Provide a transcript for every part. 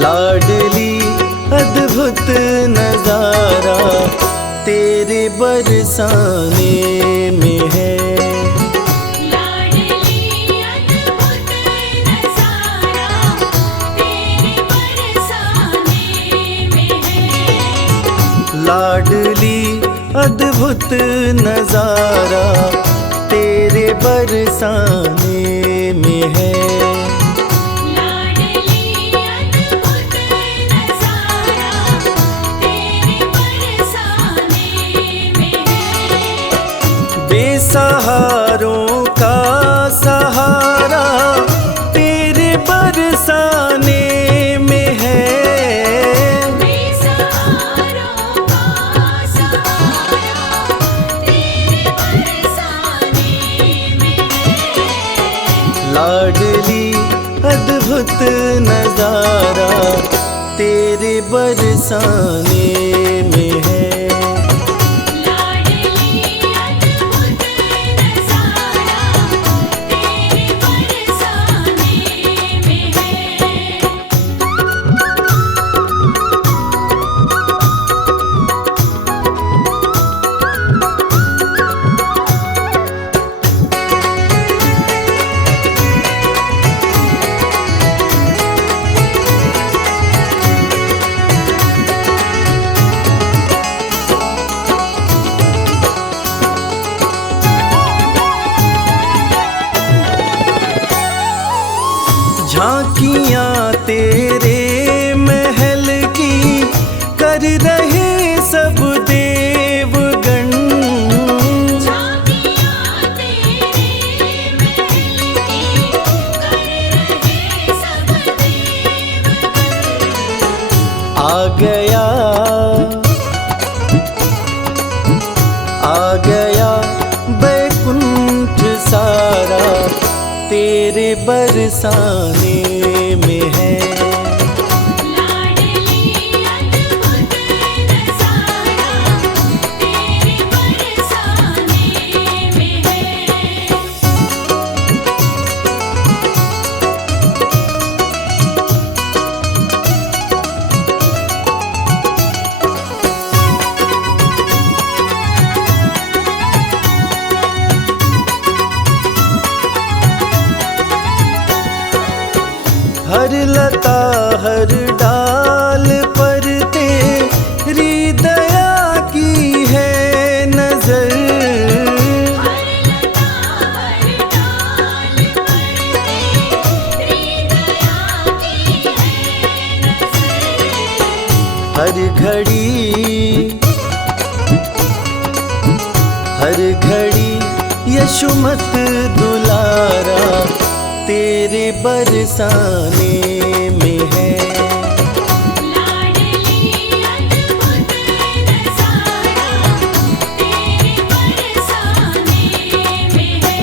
लाडली अद्भुत नजारा तेरे बरसाने में है। लाडली अद्भुत नजारा तेरे बरसाने में है। लाडली अद्भुत नजारा तेरे बरसाने में है। बेसहारों का सहारा तेरे बरसाने में है। बेसहारों का सहारा तेरे बरसाने में है। लाडली अद्भुत नजारा तेरे बरसाने में है। झांकियां तेरे महल की कर रहे सब देवगण। झांकियां तेरे महल की कर रहे सब देवगण। आ गया बैकुंठ सारा तेरे बरसाने में है। लाडली अद्भुत नजारा तेरे बरसाने में है। हर लता हर डाल पर तेरी दया की है नजर। हर लता हर डाल पर तेरी दया की है नजर। हर घड़ी यशोमत दुलारा तेरे बरसाने में है। लाडली अद्भुत नजारा तेरे बरसाने में है।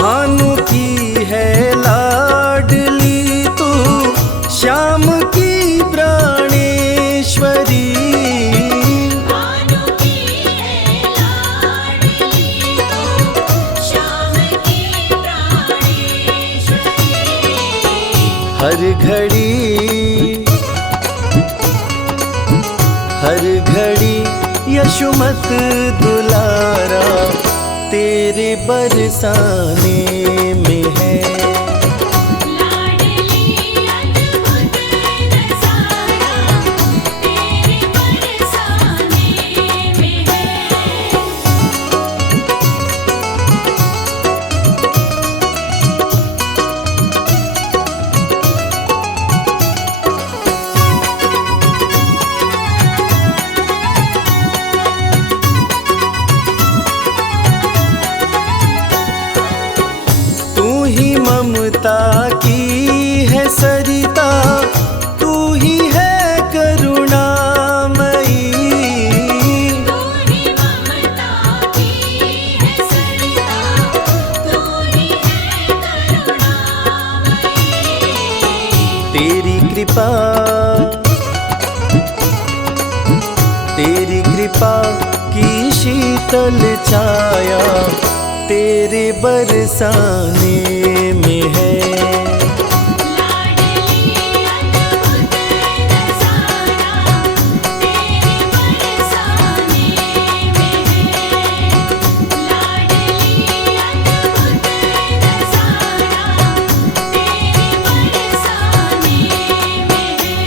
भानु की है लाडली तू श्याम की प्राणेश्वरी। भानु की है लाडली तू श्याम की प्राणेश्वरी। हर घड़ी यशोमत दुलारा तेरे बरसाने में है। लाडली अद्भुत नजारा तेरे बरसाने में है। ममता की है सरिता तू ही है करुणा कृपा, तेरी कृपा की शीतल छाया तेरे बरसाने में है। लाडली अद्भुत नज़ारा तेरे बरसाने में है। लाडली अद्भुत नज़ारा तेरे बरसाने में है।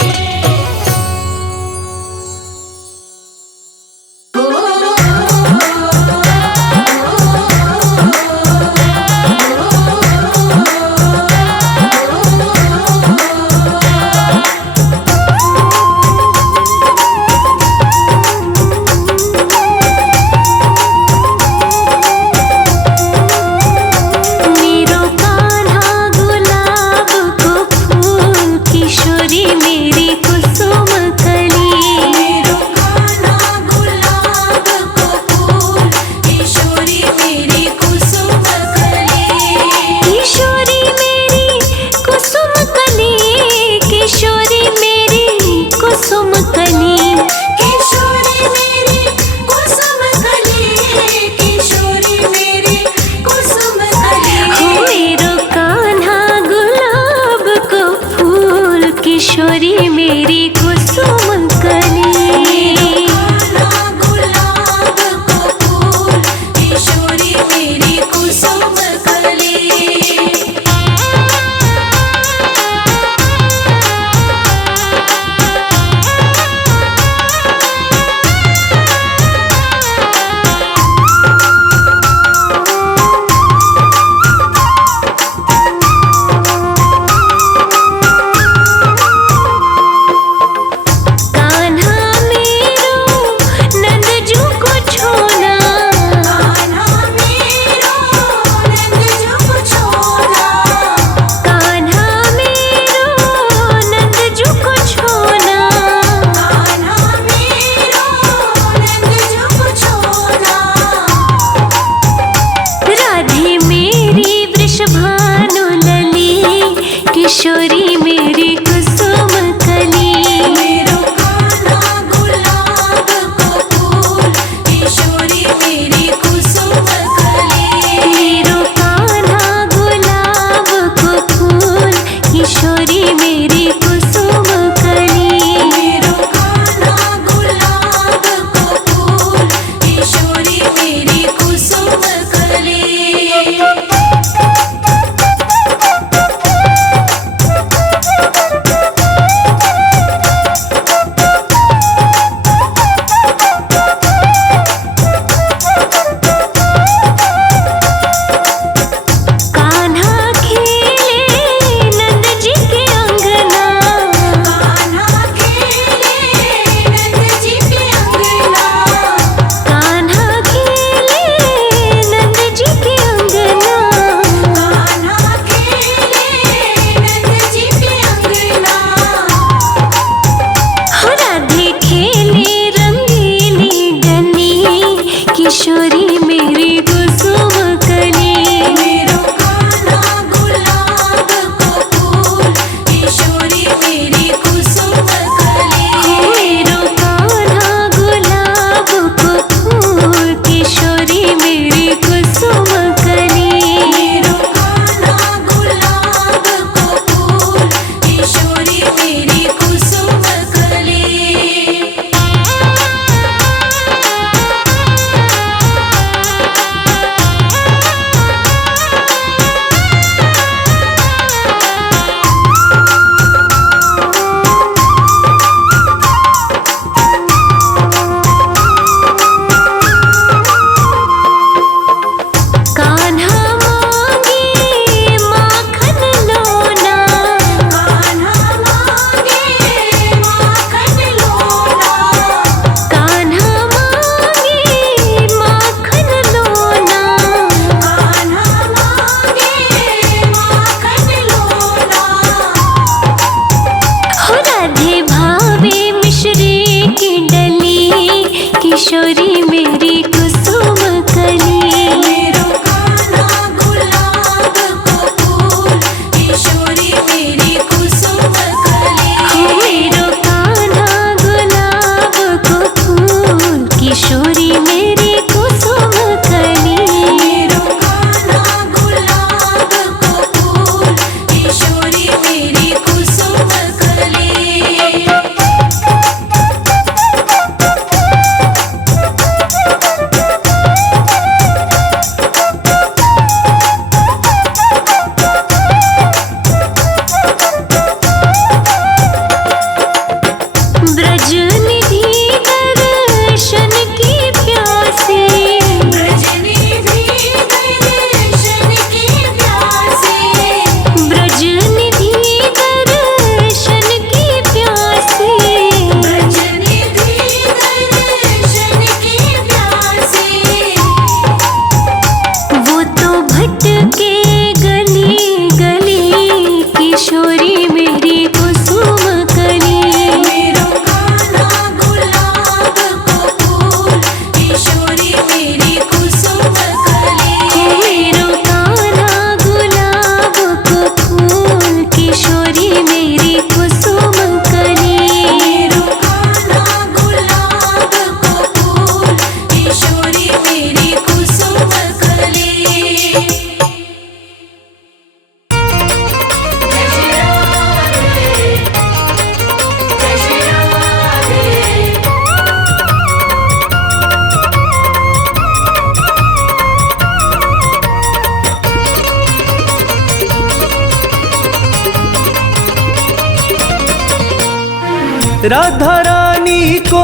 राधा रानी को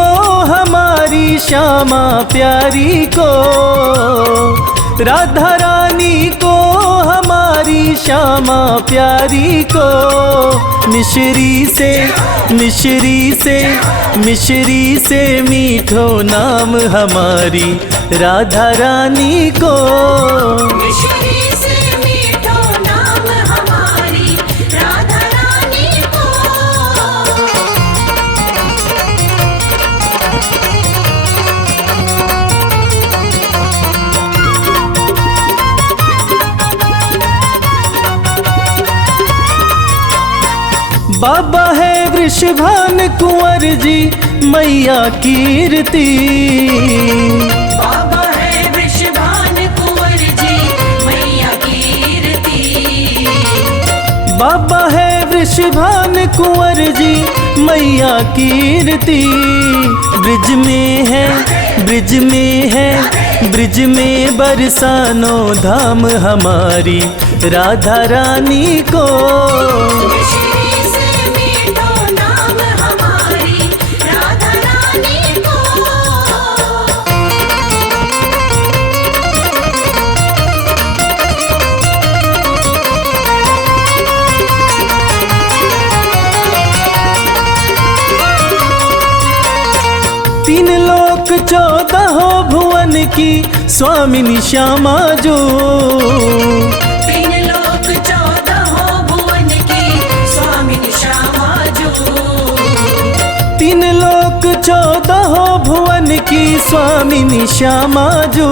हमारी श्यामा प्यारी को, राधा रानी को हमारी श्यामा प्यारी को, मिश्री से मिश्री से मिश्री से मीठो नाम हमारी राधा रानी को। मिश्री से मीठो नाम हमारी राधा रानी को। बाबा है वृषभान कुंवर जी मैया कीर्ति, बाबा है वृषभान कुंवर जी मैया कीर्ति। बाबा है वृषभान कुंवर जी मैया कीर्ति। ब्रिज में है ब्रिज में है ब्रिज में बरसानो धाम हमारी राधा रानी को। मिश्री से मीठो नाम हमारी राधा रानी को। तीन लोक 14 भुवन की स्वामिनी श्यामा जो, तीन लोक 14 भुवन की स्वामिनी श्यामा जो। तीन लोक 14 भुवन की स्वामिनी श्यामा जो।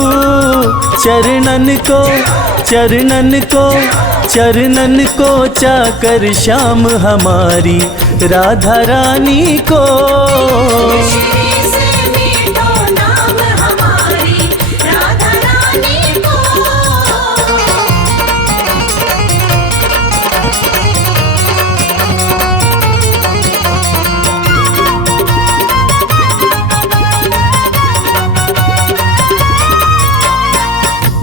चरणन को चरणन को चरणन को चाकर श्याम हमारी राधा रानी को। मिश्री से मीठो नाम हमारी राधा रानी को।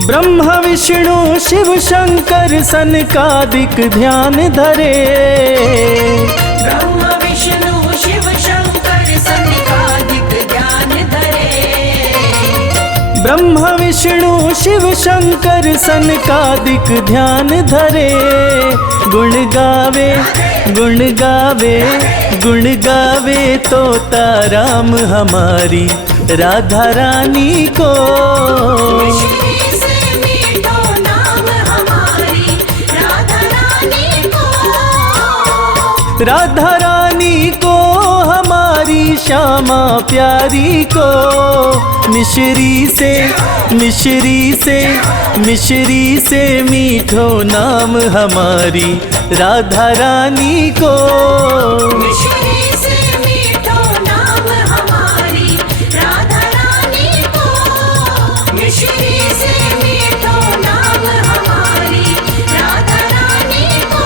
ब्रह्मा विष्णु शिव शंकर सनकादिक ध्यान धरे। ब्रह्मा विष्णु शिव शंकर सनकादिक ध्यान धरे। ब्रह्मा विष्णु शिव शंकर सनकादिक ध्यान धरे। गुण गावे गुण गावे गुण गावे तोता राम हमारी राधा रानी को। मिश्री से मीठो नाम हमारी राधा रानी को। राधा रानी को हमारी श्यामा प्यारी को। मिश्री से मिश्री से मिश्री से मीठो नाम हमारी राधा रानी को। मिश्री से मीठो नाम हमारी राधा रानी को। मिश्री से मीठो नाम हमारी राधा रानी को।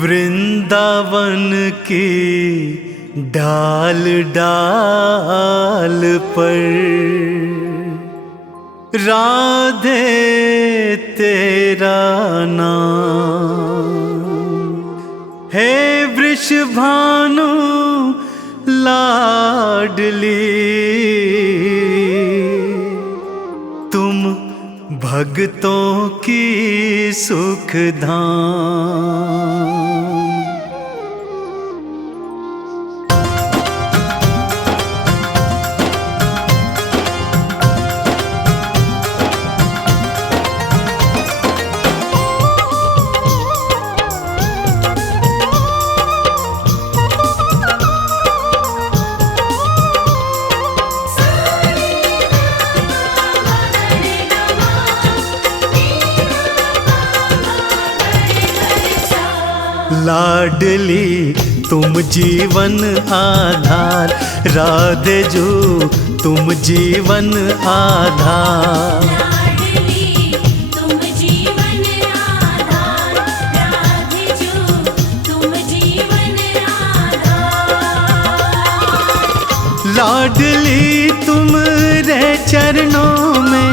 वृंदावन की डाल डाल पर राधे तेरा नाम है। वृषभानु लाडली तुम भक्तों की सुखधाम। लाडली तुम जीवन आधार, राधे जो तुम जीवन आधार। लाडली तुम जीवन आधार, राधे जो तुम जीवन आधार। लाडली तुम रे चरणों में,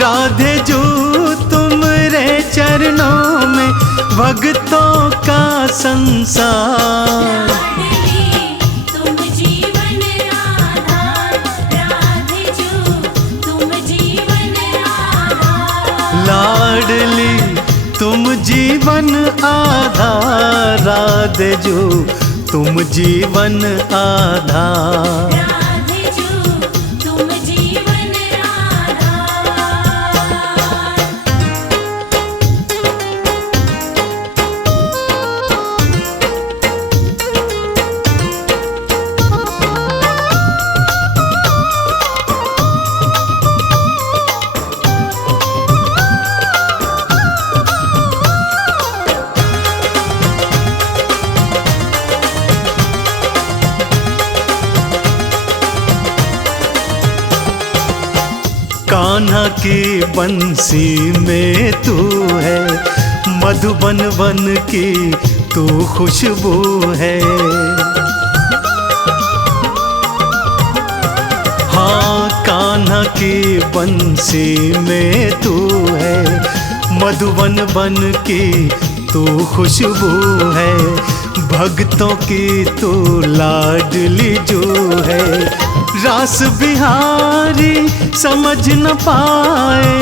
राधे जो तुम रे चरणों में, भक्तों का संसार। तुम जीवन आधार, राधे जो तुम जीवन आधार। लाडली तुम जीवन आधार, राधे जो तुम जीवन आधार। राधे जो तुम जीवन आधार। कान्हा की बंसी में तू है, मधुबन वन की तू खुशबू है। हाँ कान्हा की बंसी में तू है, मधुबन वन की तू खुशबू है। भक्तों की तू लाडली जो है, रास बिहारी समझ न पाए।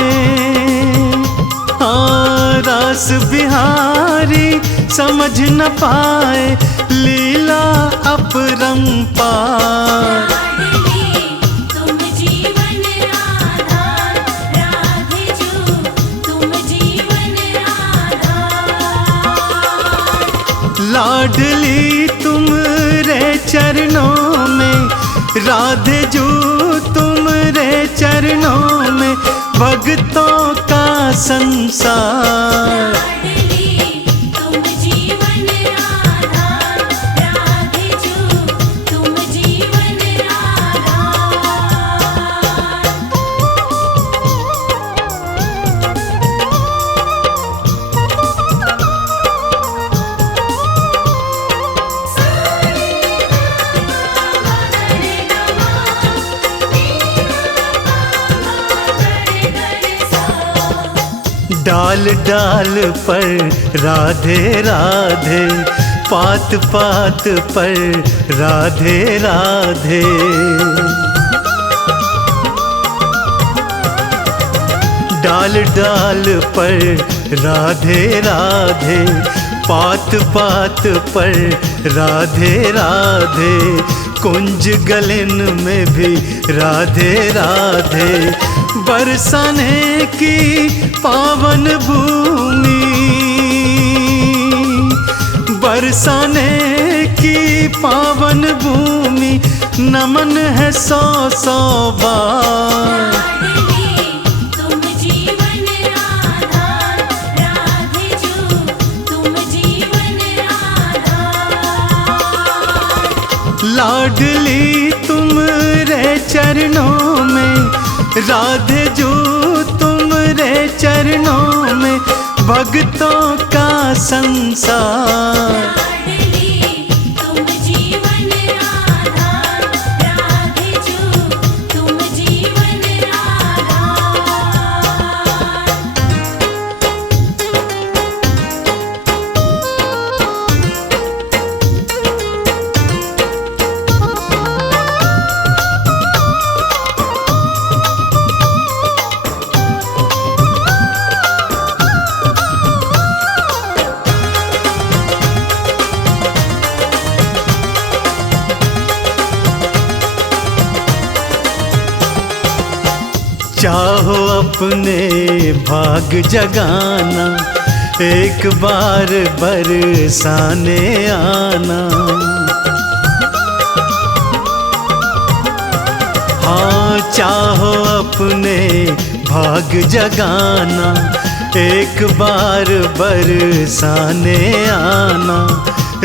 हाँ रास बिहारी समझ न पाए, लीला अपरंपार। तुम जीवन आधार, राधे जो तुम जीवन आधार। लाडली तुम रे चरणों में, राधे जो तुम रे चरणों में, भक्तों का संसार। तुम जीवन आधार, राधे जो तुम जीवन आधार। डाल डाल पर राधे राधे, पात पात पर राधे राधे। डाल डाल पर राधे राधे, पात पात पर राधे राधे। कुंज गलन में भी राधे राधे, बरसाने की पावन भूमि, बरसाने की पावन भूमि, नमन है सौ सौ बार। तुम जीवन आधार, राधे जो तुम जीवन आधार। लाडली तुम रे चरणों में, राधे जो तुम रे चरणों में, भक्तों का संसार। तुम जीवन आधार, राधे जो तुम जीवन आधार। चाहो अपने भाग जगाना, एक बार बरसाने आना। हाँ चाहो अपने भाग जगाना, एक बार बरसाने आना।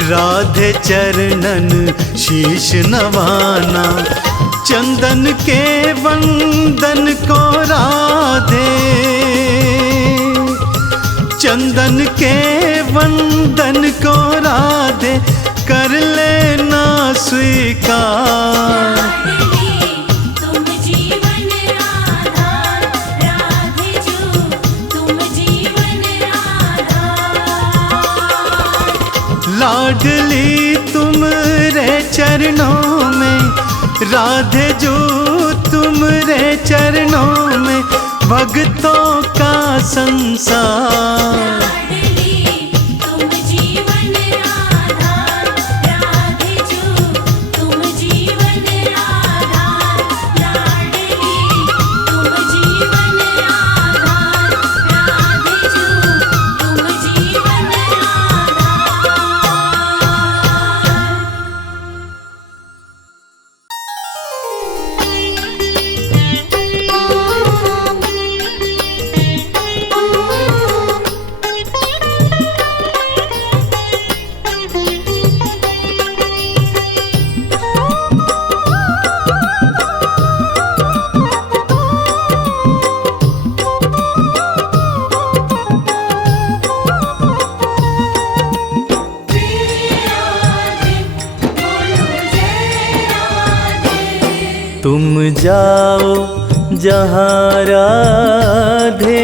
राधे चरणन शीश नवाना, चंदन के वंदन को राधे, चंदन के वंदन को राधे, कर लेना स्वीकार। चरणों में, राधे जो तुमरे चरणों में, भक्तों का संसार। लाडली तुम जीवन आधार, राधे जो तुम जीवन आधार। लाडली तुम जीवन आधार, राधे जो तुम जीवन आधार। तुम जाओ जहाँ राधे,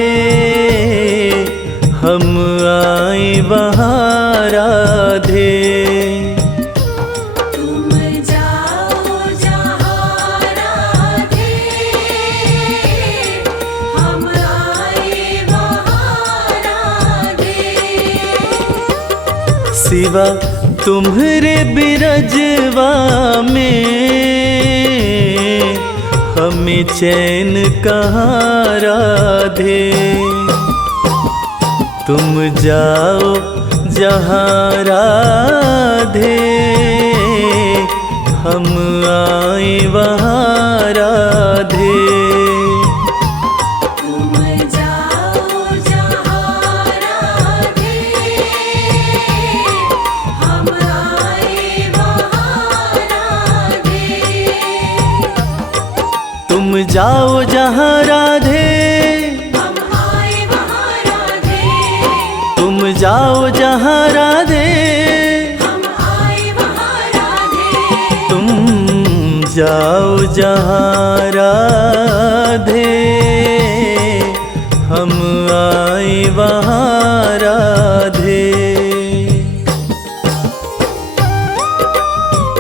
हम आए वहाँ राधे। तुम जाओ जहाँ राधे, हम आए वहाँ राधे। सिवा तुम्हारे बिरजवा में, हमें चैन कहाँ राधे। तुम जाओ जहाँ राधे, हम आए वहाँ राधे। तुम जाओ जहाँ राधे, हम आए वहाँ राधे। तुम जाओ जहाँ राधे, हम आए वहाँ राधे। तुम जाओ जहाँ राधे, हम आए वहाँ राधे। तुम जाओ जहाँ राधे, हम आए वहाँ राधे।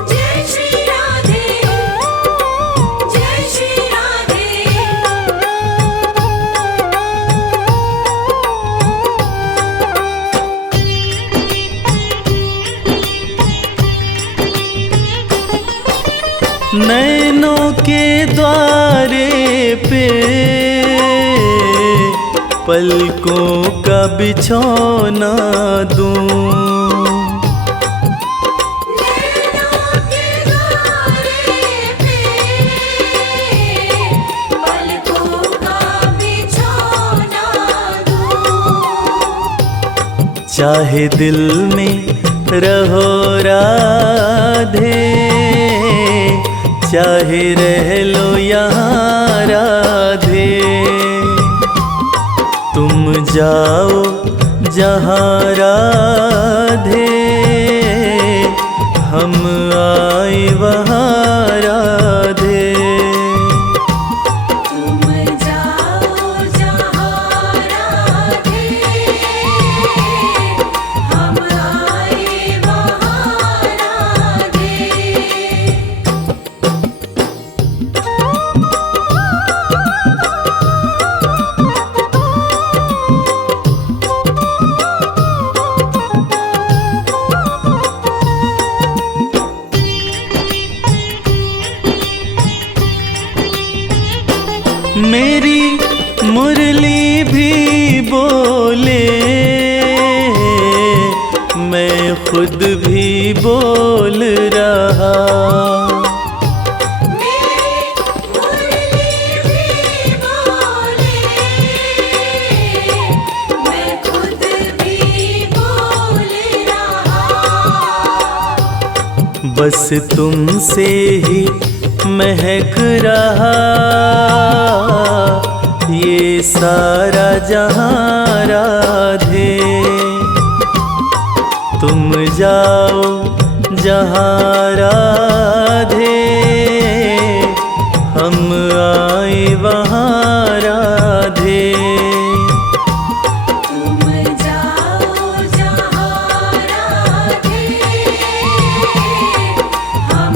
जय श्री राधे, जय श्री राधे। नैनों के द्वारे पे, पलकों का बिछौना दूं। नैनों के द्वारे पे, पलकों का बिछौना दूं। चाहे दिल में रहो राधे, चाहे रह लो यहाँ राधे। तुम जाओ जहाँ राधे, हम आए वहाँ राधे। तुम जाओ जहाँ राधे, हम आए वहाँ राधे। मेरी मुरली भी बोले, मैं खुद भी बोल रहा। मेरी मुरली भी बोले, मैं खुद भी बोल रहा। बस तुमसे ही महक रहा ये सारा जहां राधे। तुम जाओ जहां राधे, हम आए वहां राधे। तुम जाओ जहाँ राधे, हम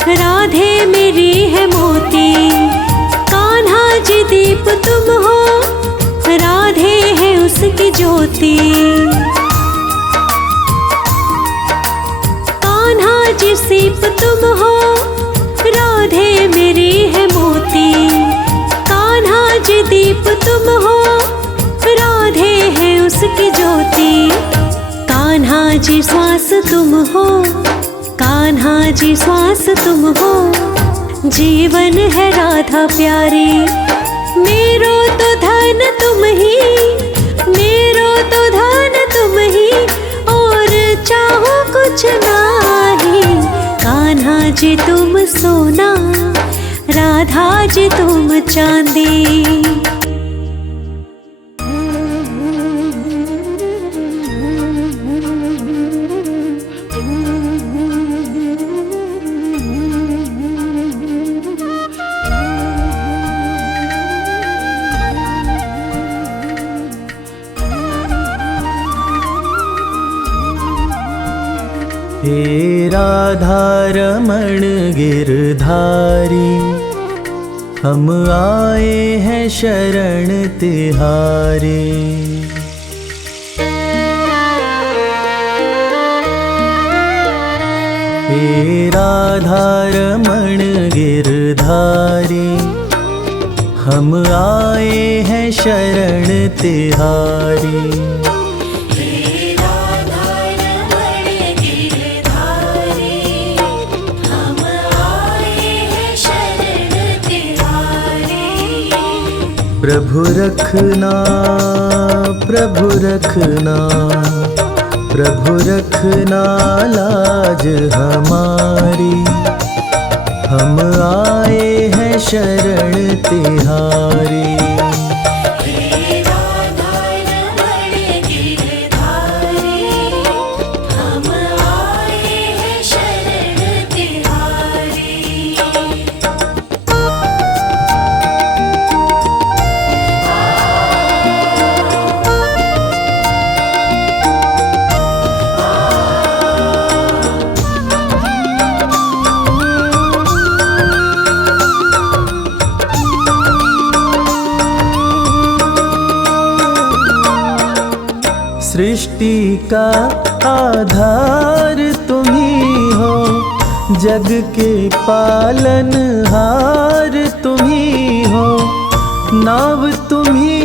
राधे मेरी है मोती। कान्हा जी दीप तुम हो, राधे है उसकी ज्योति। कान्हा जी सीप तुम हो, राधे मेरी है मोती। कान्हा जी दीप तुम हो, राधे है उसकी ज्योति। कान्हा जी श्वास तुम हो, कान्हा जी श्वास तुम हो। जीवन है राधा प्यारी, मेरो तो धन तुम ही, मेरो तो धन तुम ही, और चाहो कुछ नाही। कान्हा जी तुम सोना, राधा जी तुम चांदी। हे राधा रमण गिरधारी, हम आए हैं शरण तिहारी। हे राधा रमण गिरधारी, हम आए हैं शरण तिहारी। प्रभु रखना, प्रभु रखना, प्रभु रखना लाज हमारी। हम आए हैं शरण तिहारी। सृष्टि का आधार तुम ही हो, जग के पालनहार तुम ही हो। नाव तुम ही,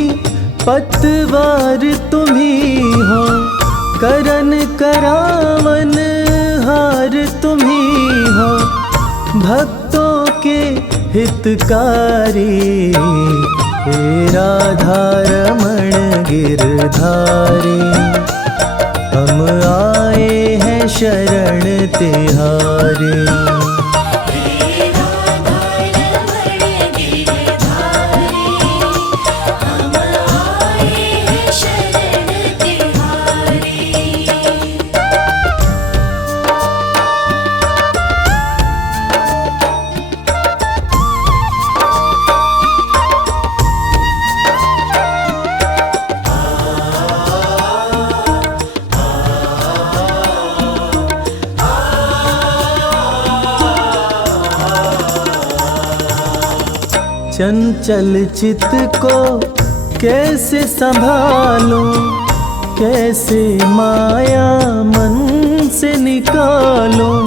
पतवार तुम ही हो, करन करावन हार तुम ही हो। भक्तों के हितकारी, हे राधा रमण गिरधारी। हम आए हैं शरण तिहारी। चंचल चित को कैसे संभालूं, कैसे माया मन से निकालूं।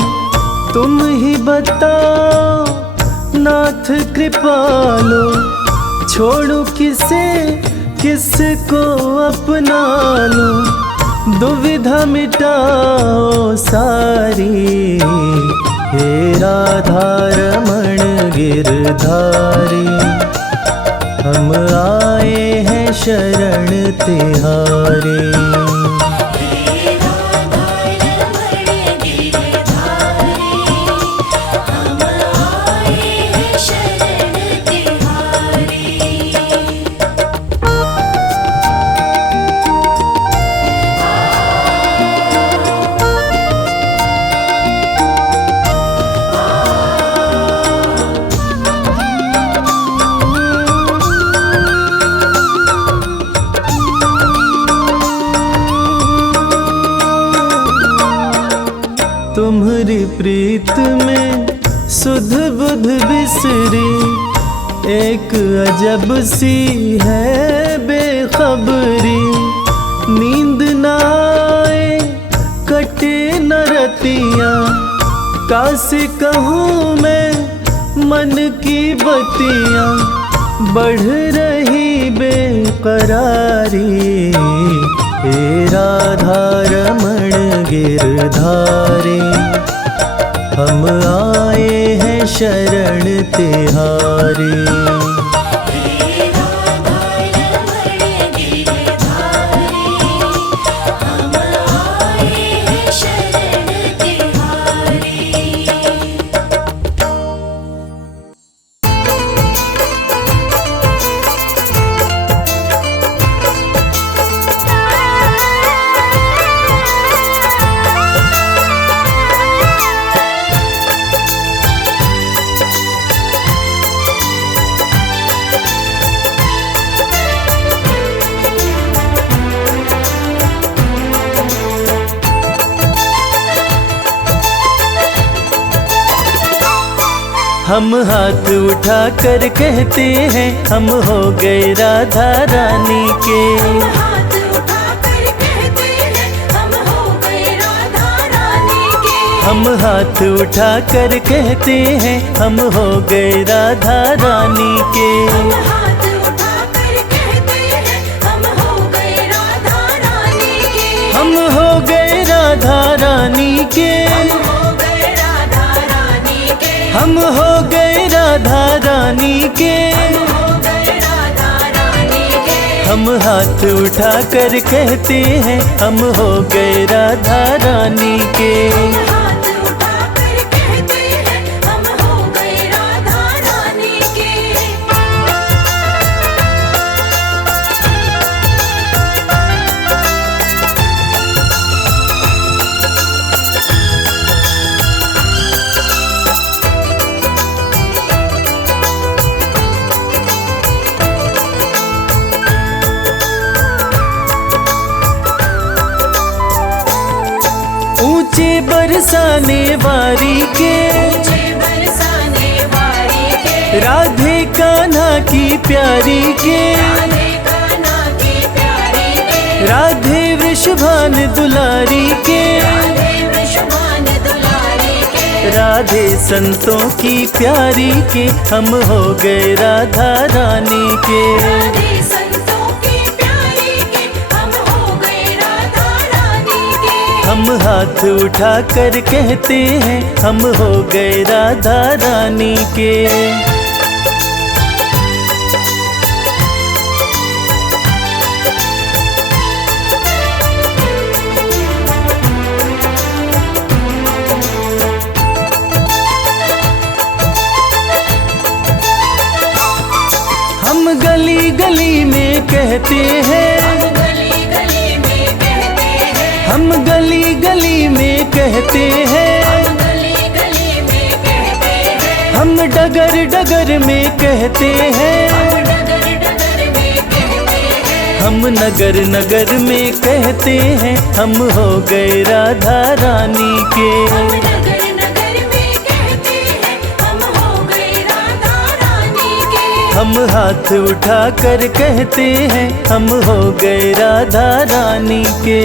तुम ही बताओ नाथ कृपालु, छोड़ूं किसे किसको अपना लूं। दुविधा मिटाओ सारी, हे राधा रमण गिरधारी। हम आए हैं शरण तिहारी। तुम्हारी प्रीत में सुध बुध बिसरी एक अजब सी है बेखबरी। नींद न आए कटे न रतियाँ, कासे कहूँ मैं मन की बतियाँ। बढ़ रही बेकरारी हे राधा रमण गिरधारी। हम आए हैं शरण तिहारी। हम हाथ उठा कर कहते हैं हम हो गए राधा रानी के। हम हाथ उठा कर कहते हैं हम हो गए राधा रानी के। हम हाथ उठा कर कहते हैं हम हो गए राधा रानी के। हम हाथ उठा कर कहते हैं हम हो गए राधा रानी के। हम हो गए राधा रानी के। हम हो गए राधा रानी के। हम हो गए राधा रानी के। हम हो गए राधा रानी के। हम हाथ उठा कर कहते हैं हम हो गए राधा रानी के। हम हाथ उठा कर कहते हैं हम हो गए राधा रानी के। ऊंचे बरसाने वारी के। ऊंचे बरसाने वारी के। राधे कान्हा की प्यारी के। राधे कान्हा की प्यारी के। राधे वृषभान दुलारी के। राधे वृषभान दुलारी के। राधे संतों की प्यारी के। हम हो गए राधा रानी के। राधे संतों की प्यारी के। हम हो गए राधा रानी के। हम हाथ उठा कर कहते हैं हम हो गए राधा रानी के। हम गली गली में कहते हैं। हम गली गली में कहते हैं। हम गली गली में कहते हैं। हम गली गली में कहते हैं। हम डगर डगर में कहते हैं। हम डगर डगर में कहते हैं। हम नगर नगर में कहते हैं हम हो गए राधा रानी के। हम नगर नगर में कहते हैं हम हो गए राधा रानी के। हम हाथ उठा कर कहते हैं हम हो गए राधा रानी के।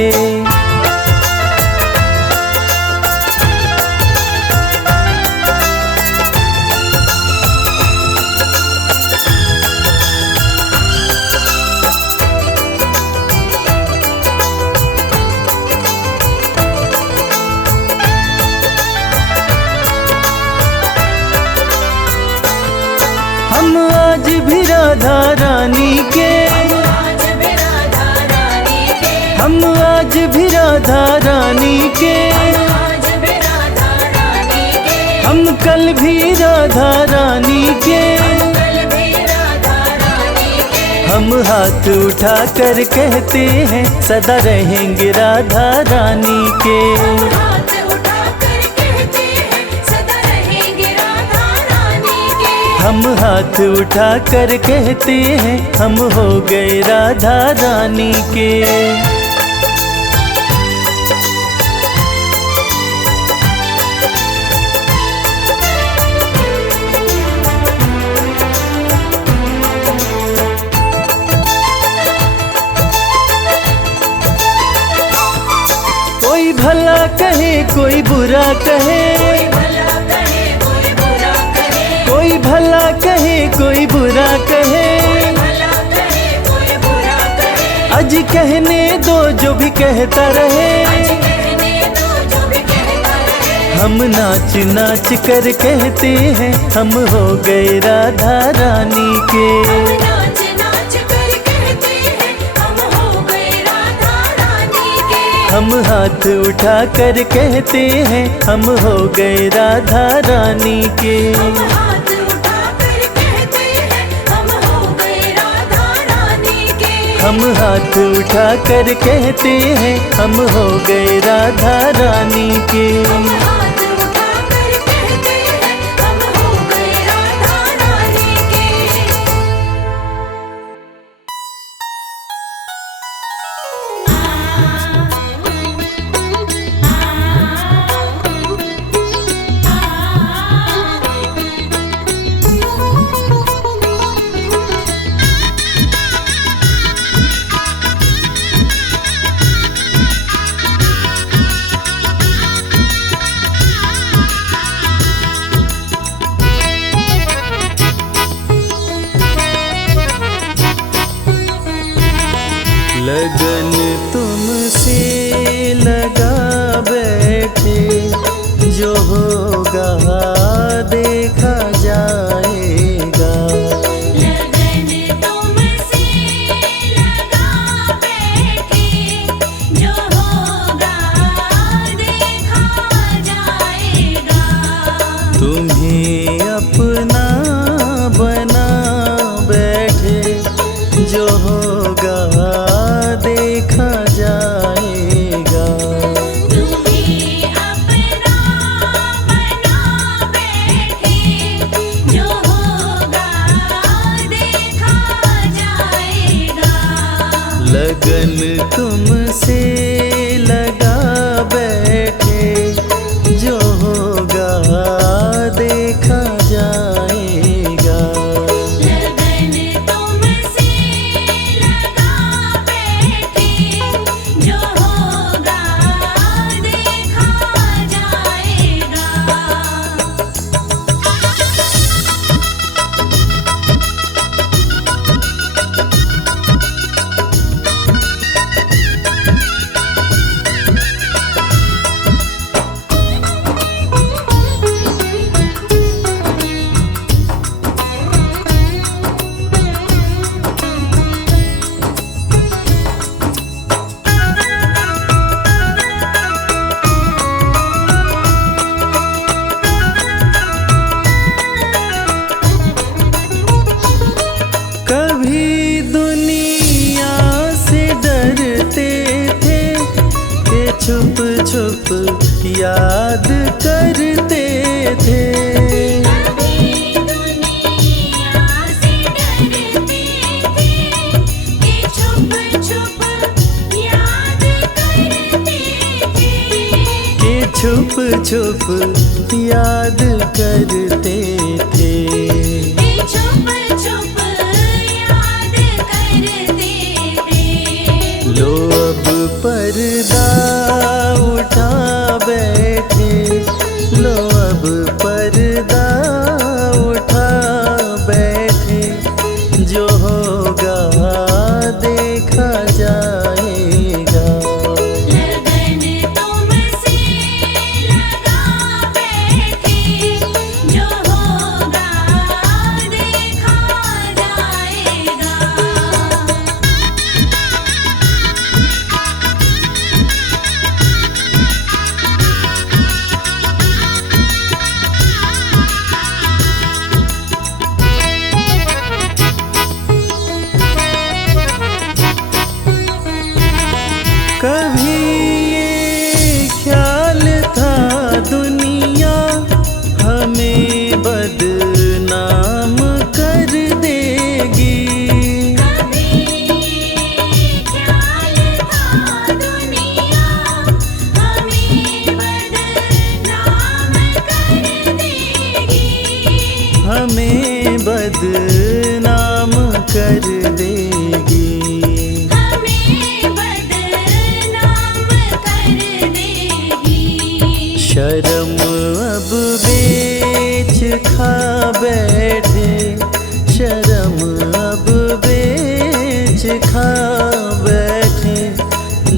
हम आज भी राधा रानी के। हम आज भी राधा रानी के। हम आज भी राधा रानी के। हम आज भी राधा रानी के। हम कल भी राधा रानी के। हम कल भी राधा रानी के। हम हाथ उठा कर कहते हैं सदा रहेंगे राधा रानी के। हम हाथ उठा कर कहते हैं सदा रहेंगे राधा रानी के। हम हाथ उठा कर कहते हैं हम हो गए राधा रानी के। कोई भला कहे कोई बुरा कहे, भला कहे कोई बुरा कहे, कोई भला कहे कोई बुरा कहे, भला कहे कोई बुरा कहे। आज कहने दो जो भी कहता रहे, कहने दो जो भी कहता रहे। हम नाच नाच कर कहते हैं हम हो गए राधा रानी के। नाच नाच कर कहते हैं हम हो गए राधा रानी के। हम हाथ उठा कर कहते हैं हम हो गए राधा रानी के। हम हाथ उठा कर कहते हैं हम हो गए राधा रानी के। हम हाथ उठा कर कहते हैं हम हो गए राधा रानी के। हम हाथ उठा कर कहते हैं हम हो गए राधा रानी के। लगन तुमसे लगा बैठे, जो होगा देखा जाएगा। लगन तुमसे लगा बैठे, जो होगा देखा जाएगा। तुम्हें अपना बना बैठे, जो होगा देखा जाएगा। तुम्हें अपना बना बैठे, जो होगा देखा जाएगा। लगन तुमसे लगा बैठे, जो होगा देखा जाएगा। लगन तुमसे लगा बैठे, जो होगा देखा जाएगा। कभी दुनिया से डरते थे कि छुप छुप याद करते थे। कभी दुनिया से डरते थे कि छुप छुप याद करते थे। कि छुप छुप याद करते थे। कि छुप छुप याद करते थे। लो अब पर्दा उठा बैठे, लो अब पर्दा उठा बैठे, जो होगा देखा जाएगा। लगन तुमसे लगा बैठे, जो होगा देखा जाएगा।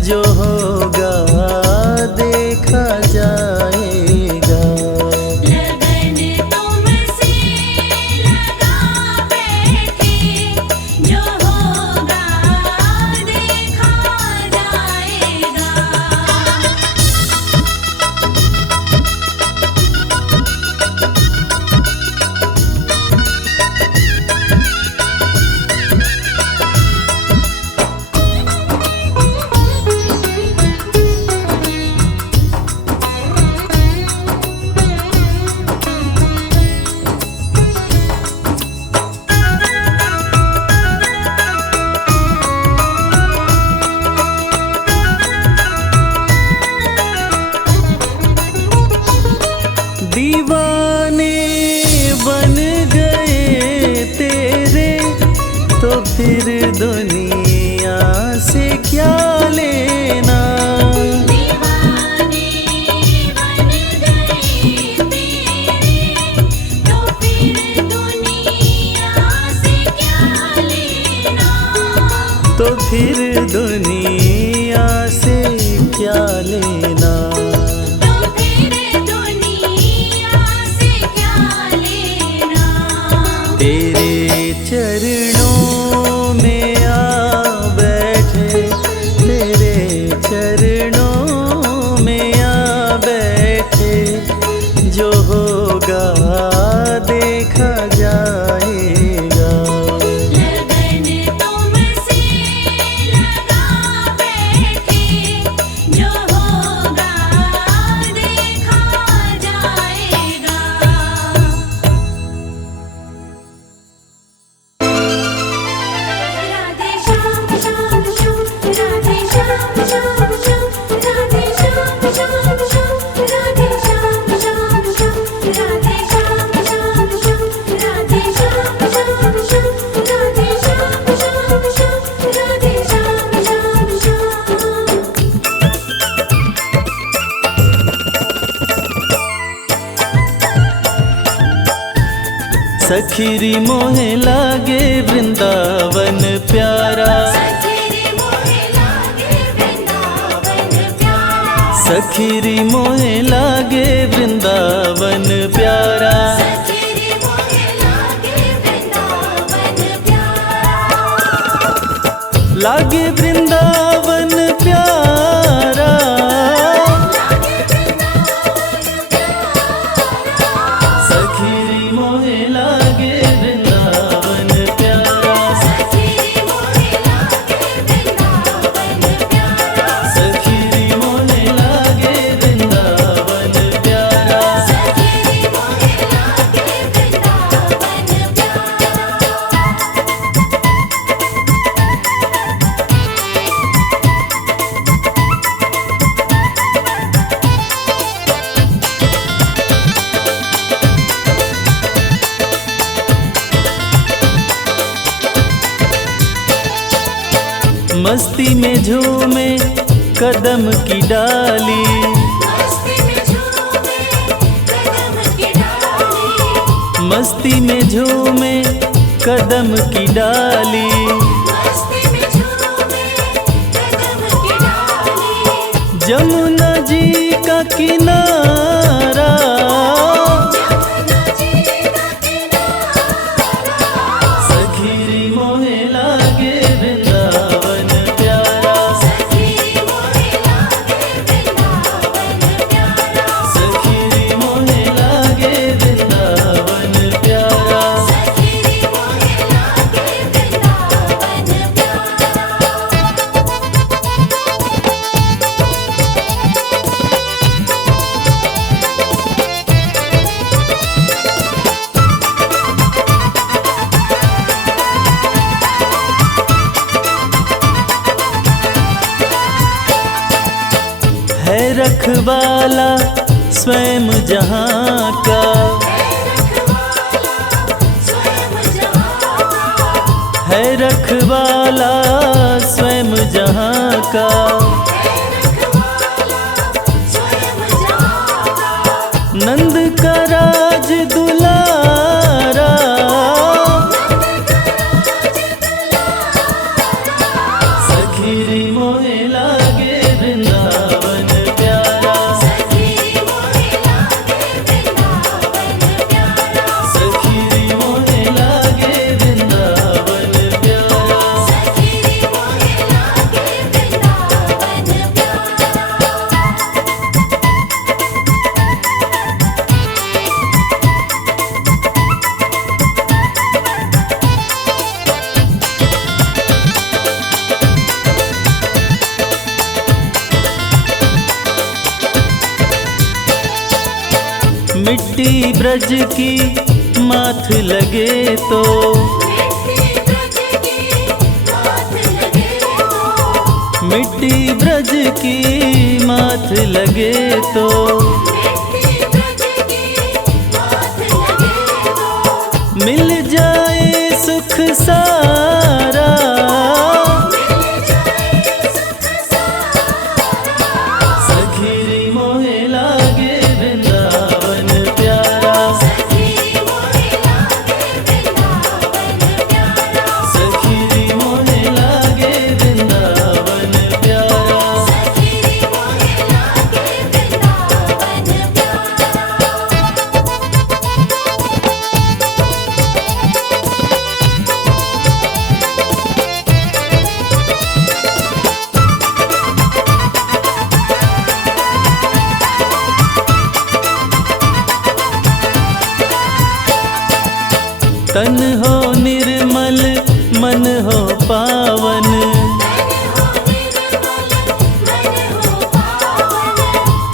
जो होगा देखा जाएगा। लगन तुमसे लगा बैठे, जो होगा देखा जाएगा। दीवाने बन गए तेरे तो फिर दुनिया से क्या लेना। दीवाने बन गए तेरे, तो फिर दुनिया से क्या लेना। तो फिर दुनिया से क्या लेना। तो फिर दुनिया से क्या लेना। तेरे चरणों में आ बैठे, तेरे चरणों में आ बैठे, जो होगा देखा जाएगा। लगन तुमसे लगा बैठे, जो होगा देखा जाएगा। राधे श्याम श्याम श्याम, राधे श्याम श्याम श्याम, राधे श्याम श्याम श्याम, राधे श्याम श्याम श्याम, राधे श्याम श्याम श्याम, राधे श्याम श्याम श्याम, राधे श्याम श्याम श्याम, राधे श्याम श्याम श्याम। सखीरी मोहे लागे वृंदावन प्यारा, सखीरी मोहे लागे वृंदावन प्यारा। सखीरी मोहे लागे वृंदावन प्यारा। सखीरी मोहे लागे वृंदावन प्यारा। लागे वृंदावन प्यारा, सखीरी मोहे लागे वृंदावन प्यारा। सखीरी मोहे लागे वृंदावन प्यारा। सखीरी मोहे लागे वृंदावन प्यारा। सखीरी मोहे लागे वृंदावन मस्ती में झूमे कदम की डाली, मस्ती में झूमे कदम की डाली। मस्ती में झूमे कदम की डाली। मस्ती में झूमे कदम की डाली। जमुना जी का किनारा, जमुना जी का किनारा। सखीरी मोहे लागे वृंदावन प्यारा। सखीरी मोहे लागे वृंदावन प्यारा। सखीरी मोहे लागे वृंदावन प्यारा। सखीरी मोहे लागे वृंदावन है रखवाला स्वयं जहाँ का, है रखवाला स्वयं जहाँ का। नंद का राज दुलारा, सखीरी मोहे लागे मिट्टी ब्रज की माथ लगे तो, मिट्टी ब्रज की माथ लगे तो, मिल जाए सुख सारा, सखीरी मोहे लागे वृंदावन प्यारा, सखीरी मोहे लागे वृंदावन प्यारा। तन हो निर्मल मन हो पावन,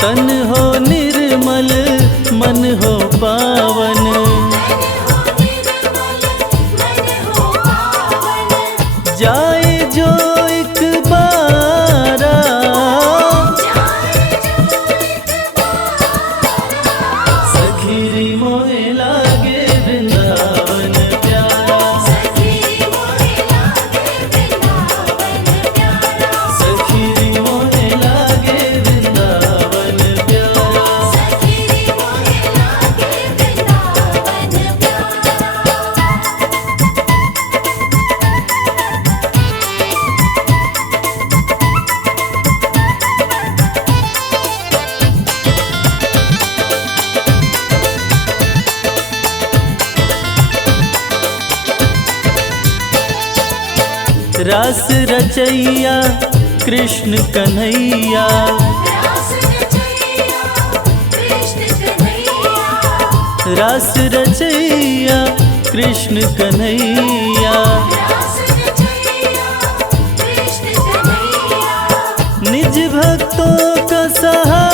तन हो निर्मल मन हो पावन, जाए जो एक बारा, सखीरी मोहे लागे वृंदावन प्यारा, सखीरी मोहे लागे वृंदावन प्यारा। रास रचैया कृष्ण कन्हैया, रास रचैया कृष्ण कन्हैया, निज भक्तों का सहारा,